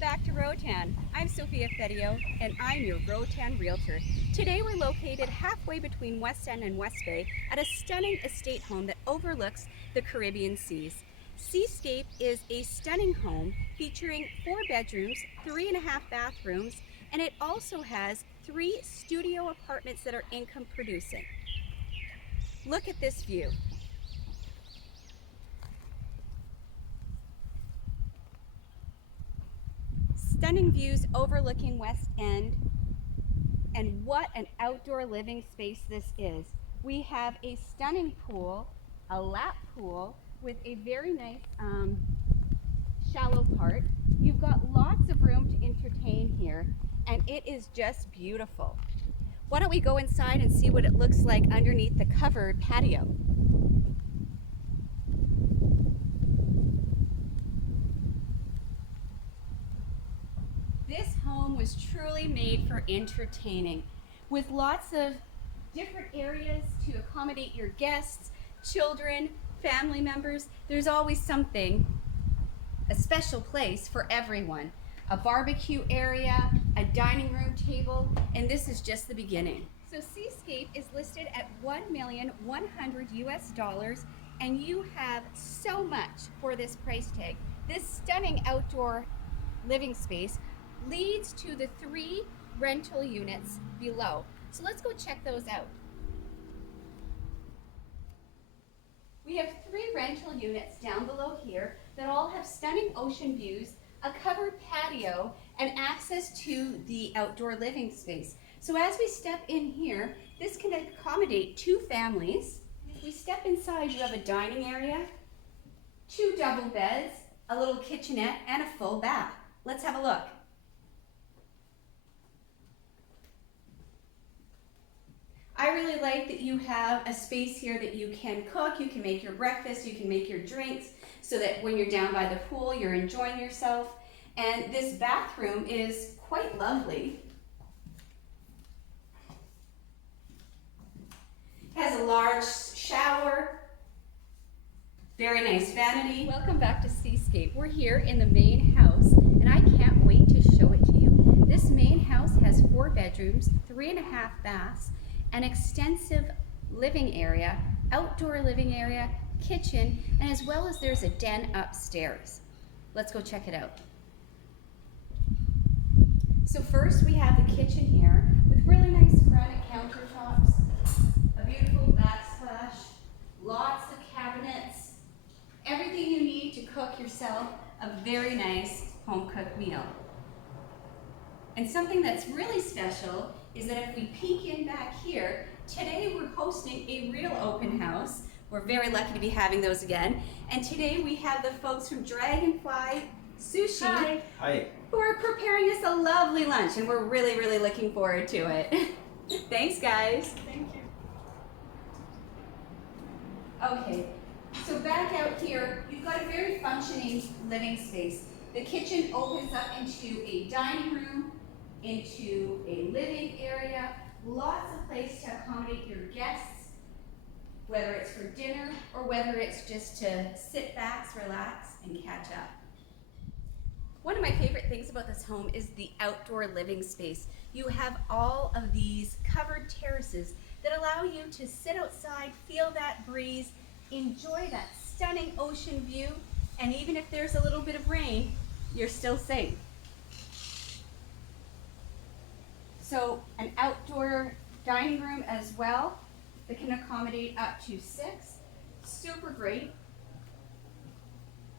back to Roatan. I'm Sophia Fedio, and I'm your Roatan Realtor. Today we're located halfway between West End and West Bay at a stunning estate home that overlooks the Caribbean seas. Seascape is a stunning home featuring 4 bedrooms, 3.5 bathrooms, and it also has 3 studio apartments that are income producing. Look at this view. Stunning views overlooking West End, and what an outdoor living space this is. We have a stunning pool, a lap pool with a very nice shallow part. You've got lots of room to entertain here, and it is just beautiful. Why don't we go inside and see what it looks like underneath the covered patio? This home was truly made for entertaining, with lots of different areas to accommodate your guests, children, family members. There's always something, a special place for everyone. A barbecue area, a dining room table, and this is just the beginning. So Seascape is listed at $1,100,000 US, and you have so much for this price tag. This stunning outdoor living space leads to the 3 rental units below. So let's go check those out. We have 3 rental units down below here that all have stunning ocean views, a covered patio, and access to the outdoor living space. So as we step in here, this can accommodate 2 families. If we step inside, you have a dining area, 2 double beds, a little kitchenette, and a full bath. Let's have a look. I really like that you have a space here that you can cook, you can make your breakfast, you can make your drinks, so that when you're down by the pool, you're enjoying yourself. And this bathroom is quite lovely. Has a large shower, very nice vanity. Welcome back to Seascape. We're here in the main house, and I can't wait to show it to you. This main house has 4 bedrooms, 3.5 baths, an extensive living area, outdoor living area, kitchen, and as well as there's a den upstairs. Let's go check it out. So first we have the kitchen here with really nice granite countertops, a beautiful backsplash, lots of cabinets, everything you need to cook yourself a very nice home-cooked meal. And something that's really special is that if we peek in back here, today we're hosting a real open house. We're very lucky to be having those again. And today we have the folks from Dragonfly Sushi. Hi. Who are preparing us a lovely lunch, and we're really, really looking forward to it. Thanks, guys. Thank you. Okay, so back out here, you've got a very functioning living space. The kitchen opens up into a dining room, into a living area, lots of place to accommodate your guests, whether it's for dinner or whether it's just to sit back, relax, and catch up. One of my favorite things about this home is the outdoor living space. You have all of these covered terraces that allow you to sit outside, feel that breeze, enjoy that stunning ocean view, and even if there's a little bit of rain, you're still safe. So an outdoor dining room as well that can accommodate up to 6. Super great.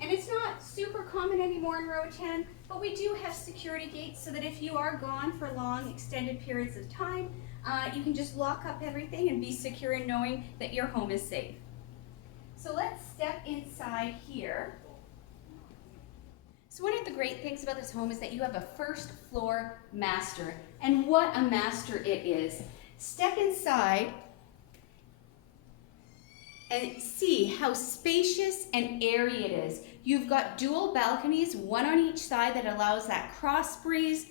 And it's not super common anymore in Roatan, but we do have security gates so that if you are gone for long extended periods of time, you can just lock up everything and be secure in knowing that your home is safe. So let's step inside here. So one of the great things about this home is that you have a 1st floor master, and what a master it is. Step inside and see how spacious and airy it is. You've got dual balconies, one on each side, that allows that cross breeze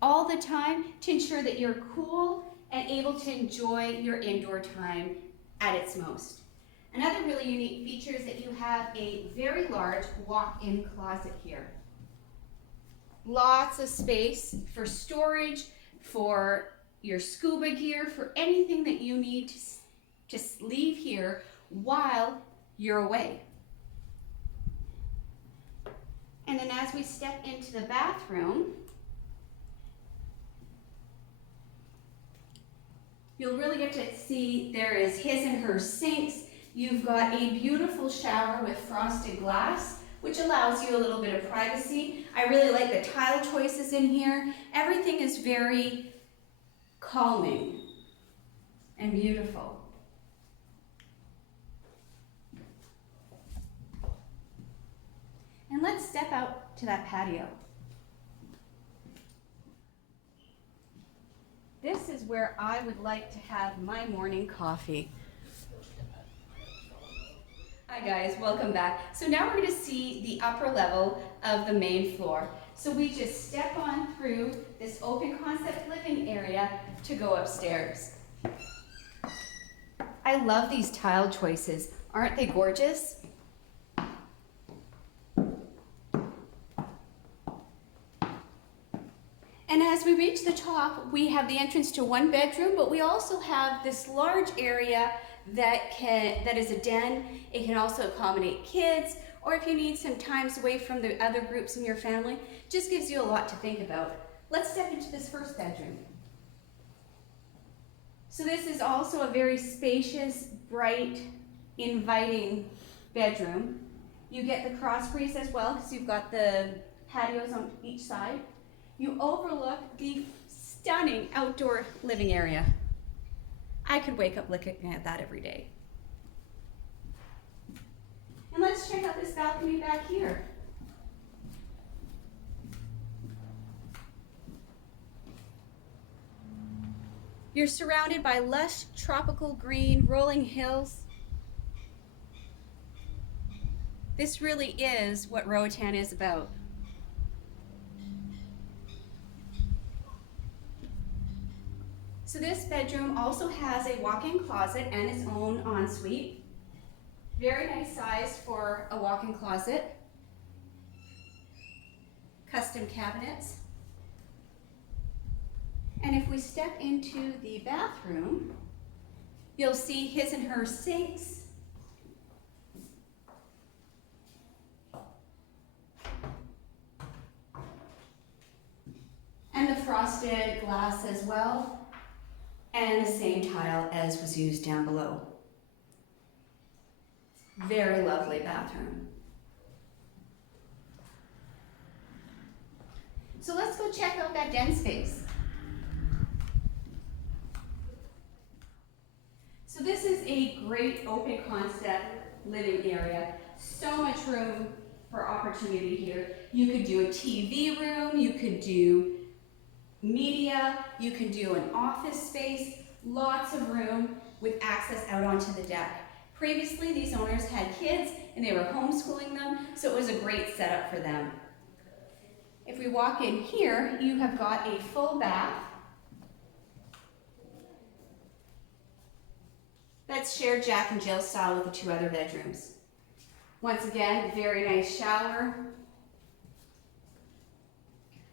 all the time to ensure that you're cool and able to enjoy your indoor time at its most. Another really unique feature is that you have a very large walk-in closet here. Lots of space for storage, for your scuba gear, for anything that you need to just leave here while you're away. And then as we step into the bathroom, you'll really get to see there is his and her sinks. You've got a beautiful shower with frosted glass, which allows you a little bit of privacy. I really like the tile choices in here. Everything is very calming and beautiful. And let's step out to that patio. This is where I would like to have my morning coffee. Hi guys, welcome back. So now we're going to see the upper level of the main floor. So we just step on through this open concept living area to go upstairs. I love these tile choices. Aren't they gorgeous? And as we reach the top, we have the entrance to one bedroom, but we also have this large area that is a den. It can also accommodate kids, or if you need some times away from the other groups in your family, just gives you a lot to think about. Let's step into this first bedroom. So this is also a very spacious, bright, inviting bedroom. You get the cross breeze as well because you've got the patios on each side. You overlook the stunning outdoor living area. I could wake up looking at that every day. And let's check out this balcony back here. You're surrounded by lush tropical green rolling hills. This really is what Roatan is about. So this bedroom also has a walk-in closet and its own ensuite. Very nice size for a walk-in closet. Custom cabinets. And if we step into the bathroom, you'll see his and her sinks. And the frosted glass as well. And the same tile as was used down below. Very lovely bathroom. So let's go check out that den space. So this is a great open concept living area. So much room for opportunity here. You could do a TV room, you could do media, you can do an office space, lots of room with access out onto the deck. Previously, these owners had kids and they were homeschooling them, so it was a great setup for them. If we walk in here, you have got a full bath. That's shared Jack and Jill style with the two other bedrooms. Once again, very nice shower.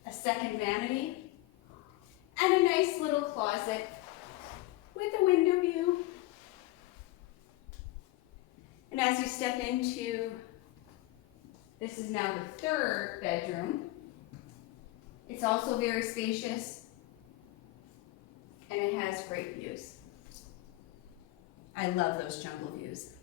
A second vanity. And a nice little closet with a window view. And as you step into, this is now the third bedroom. It's also very spacious and it has great views. I love those jungle views.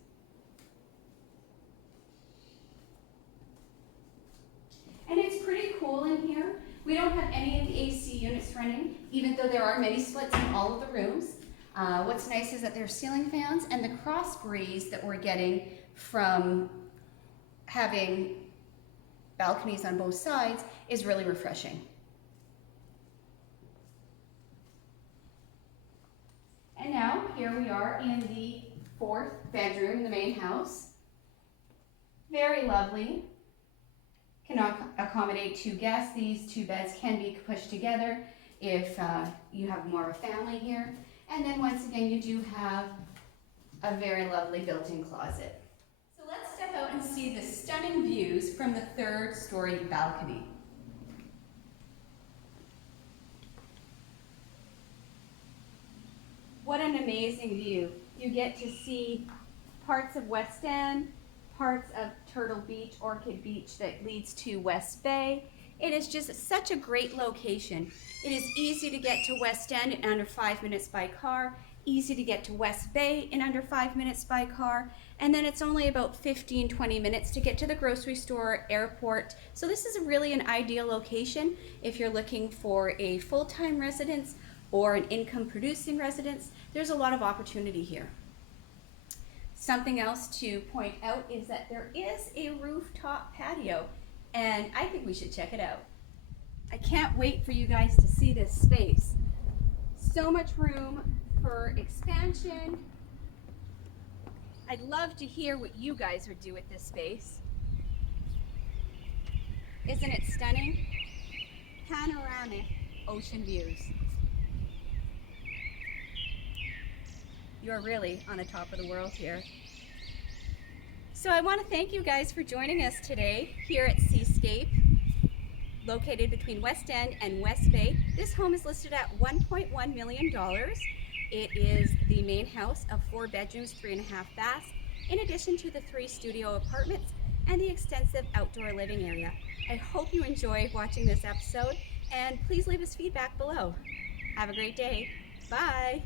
And it's pretty cool in here. We don't have any of the AC units running, even though there are mini splits in all of the rooms. What's nice is that there's ceiling fans, and the cross breeze that we're getting from having balconies on both sides is really refreshing. And now here we are in the fourth bedroom in the main house. Very lovely. Can accommodate two guests. These two beds can be pushed together if you have more of a family here. And then once again, you do have a very lovely built-in closet. So let's step out and see the stunning views from the third story balcony. What an amazing view. You get to see parts of West End, parts of Turtle Beach, Orchid Beach that leads to West Bay. It is just such a great location. It is easy to get to West End in under 5 minutes by car, easy to get to West Bay in under 5 minutes by car, and then it's only about 15-20 minutes to get to the grocery store, airport. So this is really an ideal location if you're looking for a full-time residence or an income-producing residence. There's a lot of opportunity here. Something else to point out is that there is a rooftop patio, and I think we should check it out. I can't wait for you guys to see this space. So much room for expansion. I'd love to hear what you guys would do with this space. Isn't it stunning? Panoramic ocean views. You're really on the top of the world here. So I want to thank you guys for joining us today here at Seascape, located between West End and West Bay. This home is listed at $1.1 million. It is the main house of 4 bedrooms, 3.5 baths, in addition to the 3 studio apartments and the extensive outdoor living area. I hope you enjoy watching this episode, and please leave us feedback below. Have a great day. Bye.